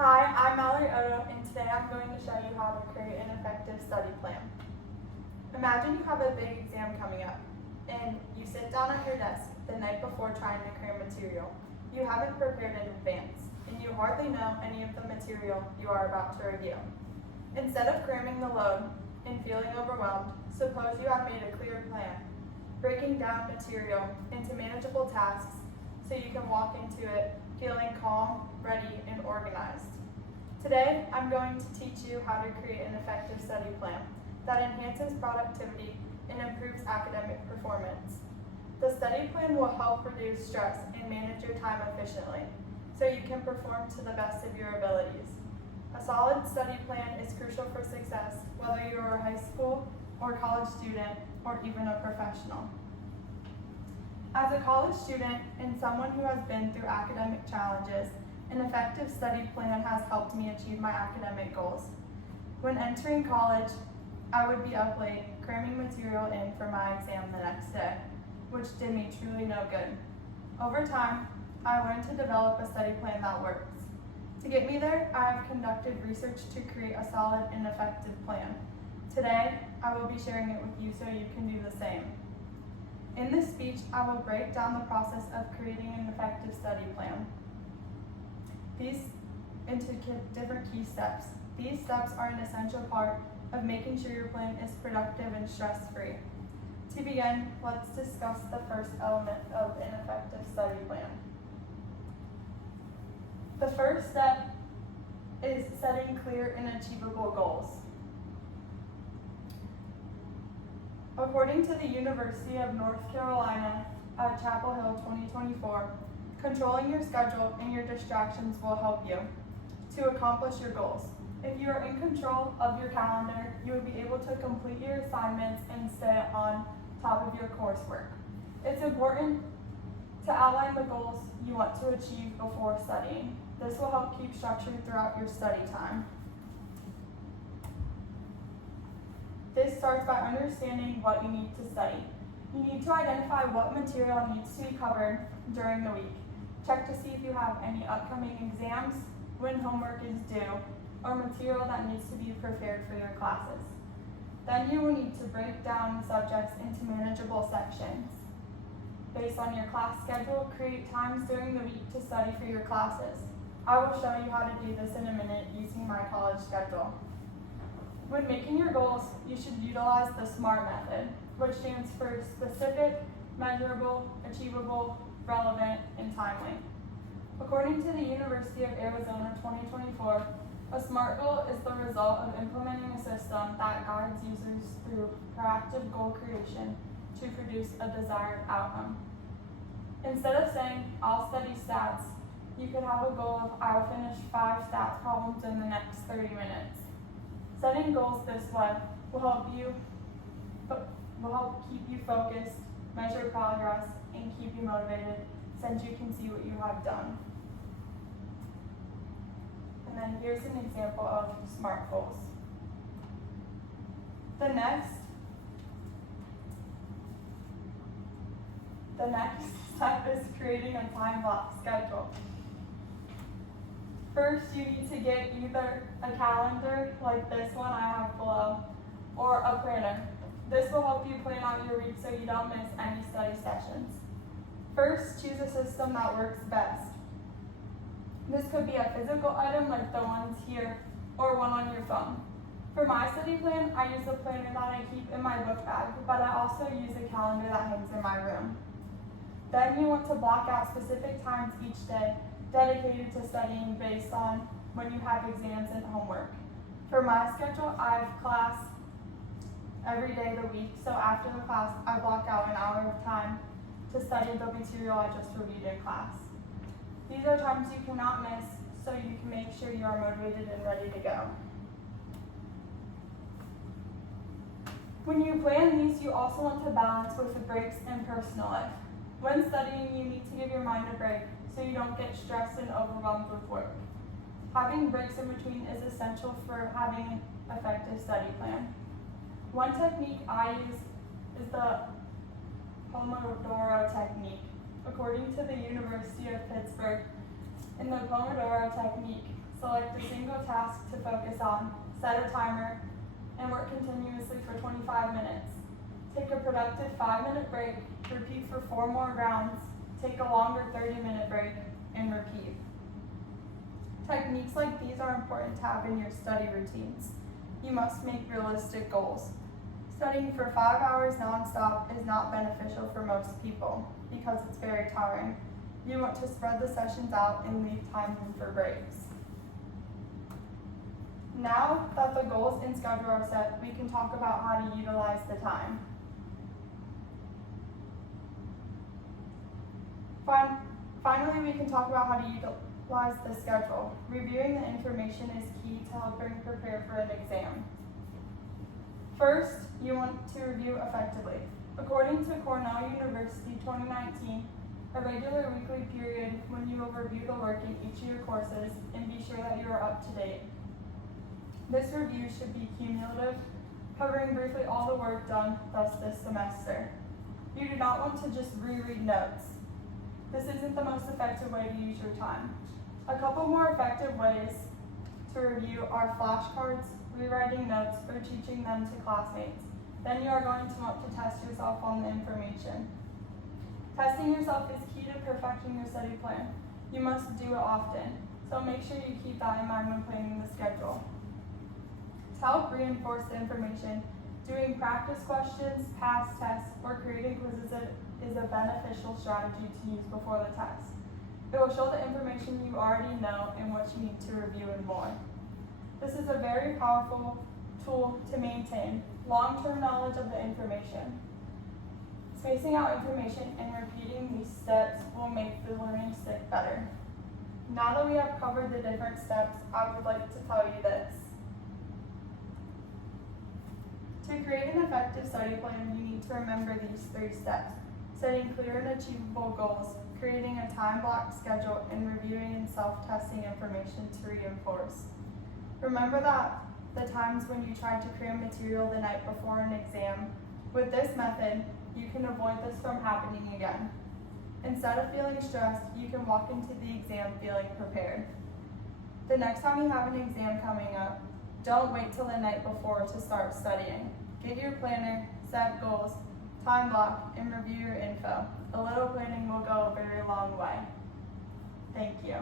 Hi, I'm Oddo, and today I'm going to show you how to create an effective study plan. Imagine you have a big exam coming up, and you sit down at your desk the night before trying to cram material. You haven't prepared in advance, and you hardly know any of the material you are about to review. Instead of cramming the load and feeling overwhelmed, suppose you have made a clear plan, breaking down material into manageable tasks so you can walk into it feeling calm, ready, and organized. Today, I'm going to teach you how to create an effective study plan that enhances productivity and improves academic performance. The study plan will help reduce stress and manage your time efficiently, so you can perform to the best of your abilities. A solid study plan is crucial for success, whether you are a high school or college student, or even a professional. As a college student and someone who has been through academic challenges, an effective study plan has helped me achieve my academic goals. When entering college, I would be up late cramming material in for my exam the next day, which did me truly no good. Over time, I learned to develop a study plan that works. To get me there, I have conducted research to create a solid and effective plan. Today, I will be sharing it with you so you can do the same. In this speech, I will break down the process of creating an effective study plan. These into different key steps. These steps are an essential part of making sure your plan is productive and stress-free. To begin, let's discuss the first element of an effective study plan. The first step is setting clear and achievable goals. According to the University of North Carolina at Chapel Hill 2024, controlling your schedule and your distractions will help you to accomplish your goals. If you are in control of your calendar, you will be able to complete your assignments and stay on top of your coursework. It's important to outline the goals you want to achieve before studying. This will help keep structure throughout your study time. This starts by understanding what you need to study. You need to identify what material needs to be covered during the week. Check to see if you have any upcoming exams, when homework is due, or material that needs to be prepared for your classes. Then you will need to break down the subjects into manageable sections. Based on your class schedule, create times during the week to study for your classes. I will show you how to do this in a minute using my college schedule. When making your goals, you should utilize the SMART method, which stands for specific, measurable, achievable, relevant, and timely. According to the University of Arizona 2024, a SMART goal is the result of implementing a system that guides users through proactive goal creation to produce a desired outcome. Instead of saying, I'll study stats, you could have a goal of, I'll finish 5 stats problems in the next 30 minutes. Setting goals this way will help keep you focused, measure progress, and keep you motivated since you can see what you have done. And then here's an example of SMART goals. The next step is creating a time block schedule. First, you need to get either a calendar like this one I have below, or a planner. This will help you plan out your week so you don't miss any study sessions. First, choose a system that works best. This could be a physical item like the ones here, or one on your phone. For my study plan, I use a planner that I keep in my book bag, but I also use a calendar that hangs in my room. Then you want to block out specific times each day dedicated to studying based on when you have exams and homework. For my schedule, I have class every day of the week, so after the class, I block out an hour of time to study the material I just reviewed in class. These are times you cannot miss, so you can make sure you are motivated and ready to go. When you plan these, you also want to balance with the breaks in personal life. When studying, you need to give your mind a break so you don't get stressed and overwhelmed with work. Having breaks in between is essential for having an effective study plan. One technique I use is the Pomodoro technique. According to the University of Pittsburgh, in the Pomodoro technique, Select a single task to focus on, set a timer, and work continuously for 25 minutes. Take a productive 5-minute break, repeat for 4 more rounds, take a longer 30-minute break, and repeat. Techniques like these are important to have in your study routines. You must make realistic goals. Studying for 5 hours nonstop is not beneficial for most people because it's very tiring. You want to spread the sessions out and leave time for breaks. Now that the goals and schedule are set, we can talk about how to utilize the time. Finally, we can talk about how to utilize the schedule. Reviewing the information is key to helping prepare for an exam. First, you want to review effectively. According to Cornell University 2019, a regular weekly period when you will review the work in each of your courses and be sure that you are up to date. This review should be cumulative, covering briefly all the work done thus this semester. You do not want to just reread notes. This isn't the most effective way to use your time. A couple more effective ways to review are flashcards, rewriting notes, or teaching them to classmates. Then you are going to want to test yourself on the information. Testing yourself is key to perfecting your study plan. You must do it often, so make sure you keep that in mind when planning the schedule. To help reinforce the information, doing practice questions, past tests, or creating quizzes is a beneficial strategy to use before the test. It will show the information you already know and what you need to review and more. This is a very powerful tool to maintain long-term knowledge of the information. Spacing out information and repeating these steps will make the learning stick better. Now that we have covered the different steps, I would like to tell you this. To create an effective study plan, you need to remember these 3 steps: setting clear and achievable goals, creating a time-blocked schedule, and reviewing and self-testing information to reinforce. Remember that the times when you tried to cram material the night before an exam. With this method, you can avoid this from happening again. Instead of feeling stressed, you can walk into the exam feeling prepared. The next time you have an exam coming up, don't wait till the night before to start studying. Get your planner, set goals, time block, and review your info. A little planning will go a very long way. Thank you.